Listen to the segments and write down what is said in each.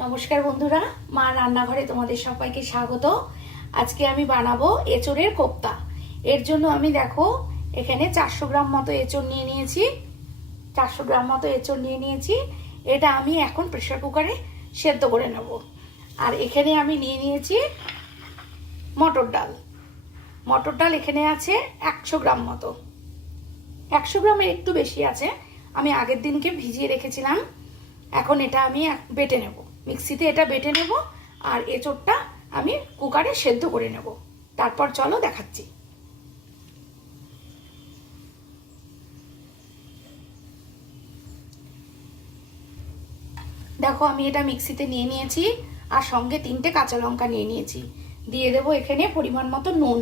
নমস্কার বন্ধুরা, মা রান্নাঘরে তোমাদের সবাইকে স্বাগত। আজকে আমি বানাবো এঁচোড়ের কোপ্তা। এর জন্য আমি দেখো এখানে 400 গ্রাম মতো এঁচোড় নিয়ে নিয়েছি। 400 গ্রাম মতো এঁচোড় নিয়ে নিয়েছি। এটা আমি এখন প্রেসার কুকারে সেদ্ধ করে নেব। আর এখানে আমি নিয়ে নিয়েছি মটর ডাল। মটর ডাল এখানে আছে 100 গ্রাম মতো। 100 গ্রামের একটু বেশি আছে। আমি আগের দিনকে ভিজিয়ে রেখেছিলাম। এখন এটা আমি বেটে নেব, মিক্সিতে এটা বেটে নেব। আর এঁচোড়টা আমি কুকারে সেদ্ধ করে নেব। তারপর চলো দেখাচ্ছি। দেখো আমি এটা মিক্সিতে নিয়ে নিয়েছি, আর সঙ্গে 3টে কাঁচা লঙ্কা নিয়ে নিয়েছি। দিয়ে দেবো এখানে পরিমাণ মতো নুন।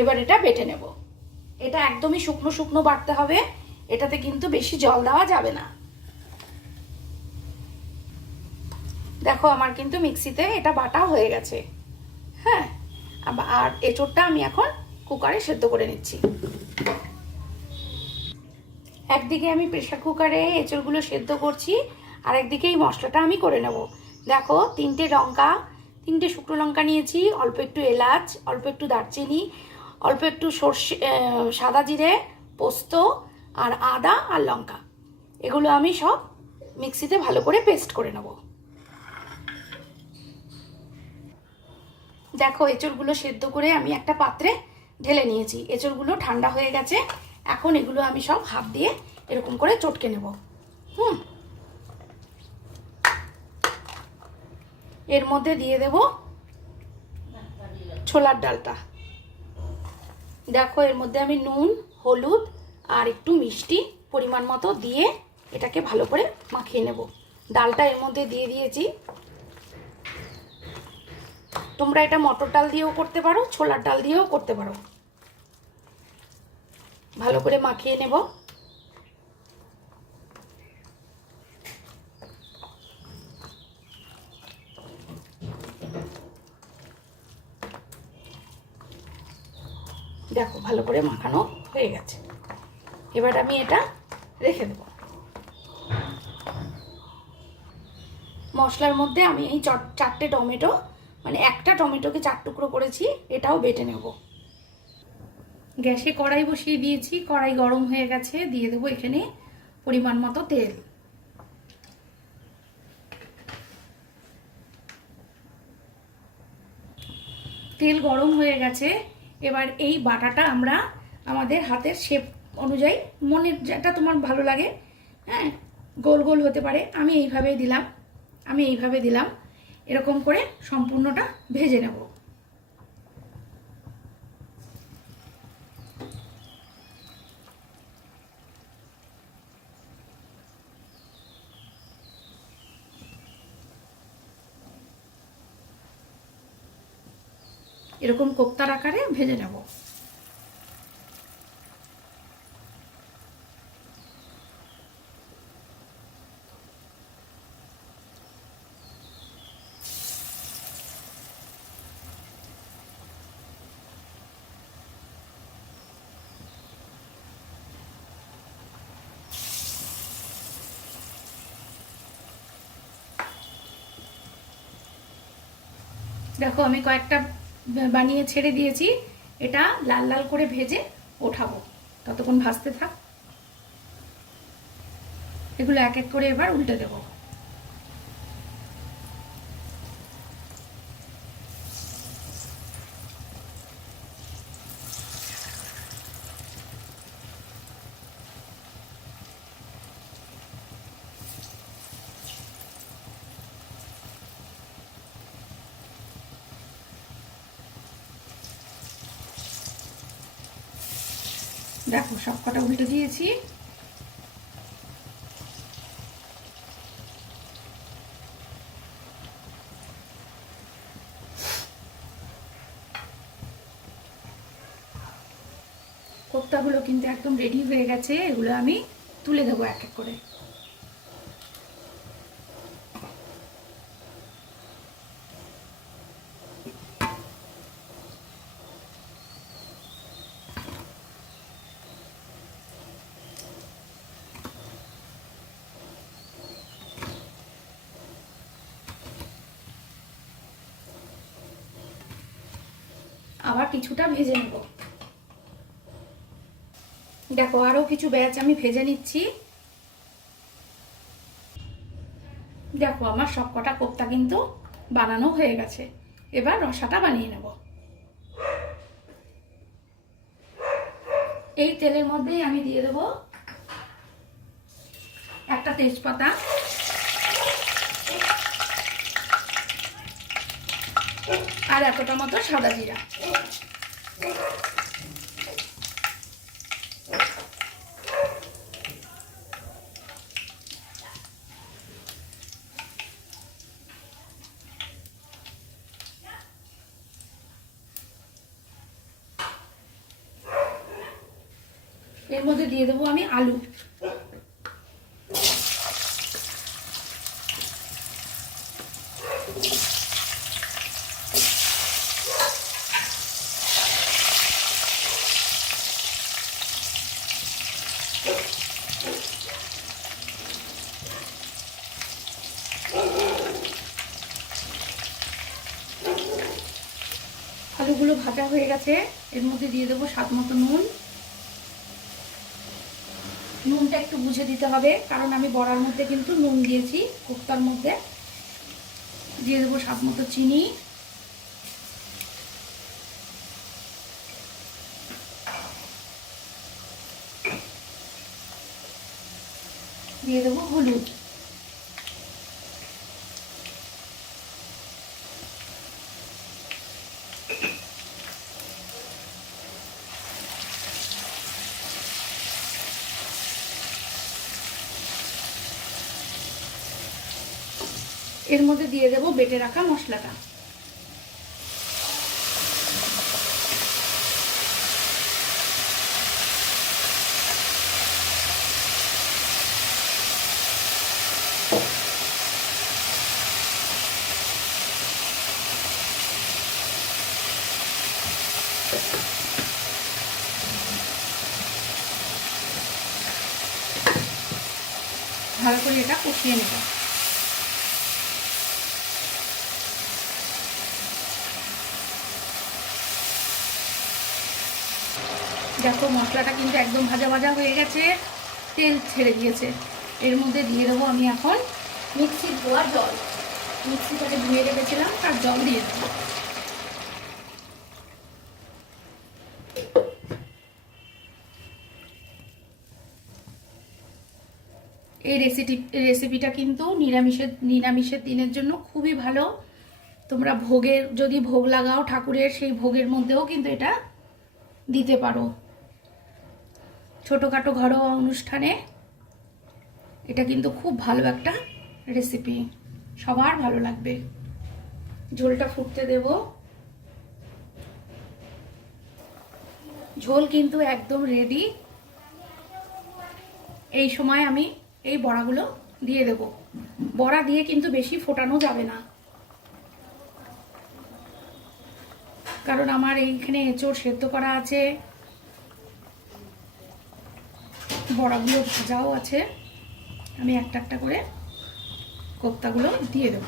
এবার এটা বেটে নেব। এটা একদমই শুকনো শুকনো বাটতে হবে, এটাতে কিন্তু বেশি জল দেওয়া যাবে না। দেখো আমার কিন্তু মিক্সিতে এটা বাটা হয়ে গেছে। হ্যাঁ, আর এঁচোড়টা আমি এখন কুকারে সেদ্ধ করে নিচ্ছি। একদিকে আমি প্রেসার কুকারে এঁচোড়গুলো সেদ্ধ করছি, আর একদিকে এই মশলাটা আমি করে নেব। দেখো 3টে লঙ্কা, 3টে শুকনো লঙ্কা নিয়েছি, অল্প একটু এলাচ, অল্প একটু দারচিনি, অল্প একটু সর্ষে, সাদা জিরে, পোস্ত, আর আদা আর লঙ্কা। এগুলো আমি সব মিক্সিতে ভালো করে পেস্ট করে নেব। দেখো এঁচোড়গুলো সেদ্ধ করে আমি একটা পাত্রে ঢেলে নিয়েছি। এঁচোড়গুলো ঠান্ডা হয়ে গেছে। এখন এগুলো আমি সব হাত দিয়ে এরকম করে চটকে নেব। এর মধ্যে দিয়ে দেব ছোলার ডালটা। দেখো এর মধ্যে আমি নুন, হলুদ আর একটু মিষ্টি পরিমাণ মতো দিয়ে এটাকে ভালো করে মাখিয়ে নেব। ডালটা এর মধ্যে দিয়ে দিয়েছি। তোমরা এটা মটর ডাল দিয়েও করতে পারো, ছোলার ডাল দিয়েও করতে পারো। ভালো করে মাখিয়ে নেব। দেখো ভালো করে মাখানো হয়ে গেছে। এবার আমি এটা রেখে দেব। মশলার মধ্যে আমি এই 4টে টমেটো, মানে একটা টমেটোকে 4 টুকরো করেছি, এটাও বেটে নেব। গ্যাসে কড়াই বসিয়ে দিয়েছি, কড়াই গরম হয়ে গেছে। দিয়ে দেবো এখানে পরিমাণ মতো তেল। তেল গরম হয়ে গেছে। এবার এই বাটাটা আমরা আমাদের হাতের শেপ অনুযায়ী, মনের যেটা তোমার ভালো লাগে, হ্যাঁ, গোল গোল হতে পারে, আমি এইভাবে দিলাম। এরকম করে সম্পূর্ণটা ভেজে নেব। এরকম কোপ্তার আকারে ভেজে নেব। দেখো আমি কয়েকটা বানিয়ে ছেড়ে দিয়েছি। এটা লাল লাল করে ভেজে ওঠাবো, ততক্ষণ ভাজতে থাক। এগুলো এক এক করে এবার উল্টে দেবো। দেখো সব কটা উল্টে দিয়েছি। কোপ্তাগুলো কিন্তু একদম রেডি হয়ে গেছে। এগুলো আমি তুলে দেবো এক এক করে। আবার কিছুটা ভেজে নেব। দেখো আরও কিছু ব্যাচ আমি ভেজে নিচ্ছি। দেখো আমার সবকটা কোপ্তা কিন্তু বানানো হয়ে গেছে। এবার রসাটা বানিয়ে নেব। এই তেলের মধ্যেই আমি দিয়ে দেব একটা তেজপাতা, আর এতটা মতো সাদা জিরা। এর মধ্যে দিয়ে দেবো আমি আলু। আলুগুলো ভাজা হয়ে গেছে। এর মধ্যে দিয়ে দেবো স্বাদ মতো নুন। নুনটা একটু বুঝে দিতে হবে, কারণ আমি বড়ার মধ্যে কিন্তু নুন দিয়েছি। কোপ্তার মধ্যে দিয়ে দেবো স্বাদ মতো চিনি, দিয়ে দেবো হলুদ। এর মধ্যে দিয়ে দেবো বেটে রাখা মশলাটা। ভালো করে এটা কষিয়ে নেব। দেখো মশলাটা কিন্তু একদম ভাজা ভাজা হয়ে গেছে, তেল ছেড়ে দিয়েছে। এর মধ্যে দিয়ে দেবো আমি এখন মিক্সির ধোয়া জল। মিক্সিটাকে ধুয়ে রেখেছিলাম, তার জল দিয়ে দেবো। এই রেসিপিটা কিন্তু নিরামিষের দিনের জন্য খুবই ভালো। তোমরা ভোগের যদি ভোগ লাগাও ঠাকুরের, সেই ভোগের মধ্যেও কিন্তু এটা দিতে পারো। ছোটোখাটো ঘরোয়া অনুষ্ঠানে এটা কিন্তু খুব ভালো একটা রেসিপি, সবার ভালো লাগবে। ঝোলটা ফুটতে দেব। ঝোল কিন্তু একদম রেডি। এই সময় আমি এই বড়াগুলো দিয়ে দেব। বড়া দিয়ে কিন্তু বেশি ফোটানো যাবে না, কারণ আমার এইখানে এঁচোড় সেদ্ধ করা আছে, বড়াগুলো ভাজাও আছে। আমি একটা একটা করে কোপ্তাগুলো দিয়ে দেব।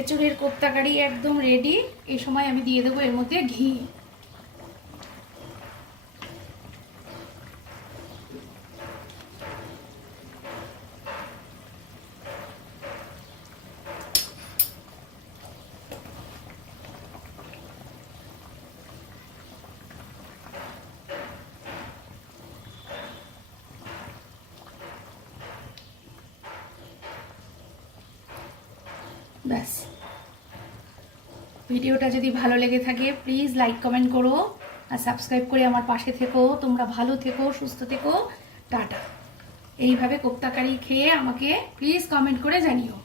এঁচোড়ের কোপ্তা কারি একদম রেডি। এই সময় আমি দিয়ে দেবো এর মধ্যে ঘি। ব্যাস, ভিডিওটা যদি ভালো লেগে থাকে প্লিজ লাইক কমেন্ট করো, আর সাবস্ক্রাইব করে আমার পাশে থেকো। তোমরা ভালো থেকো, সুস্থ থেকো, টাটা। এইভাবে কোপ্তা কারি খেয়ে আমাকে প্লিজ কমেন্ট করে জানিও।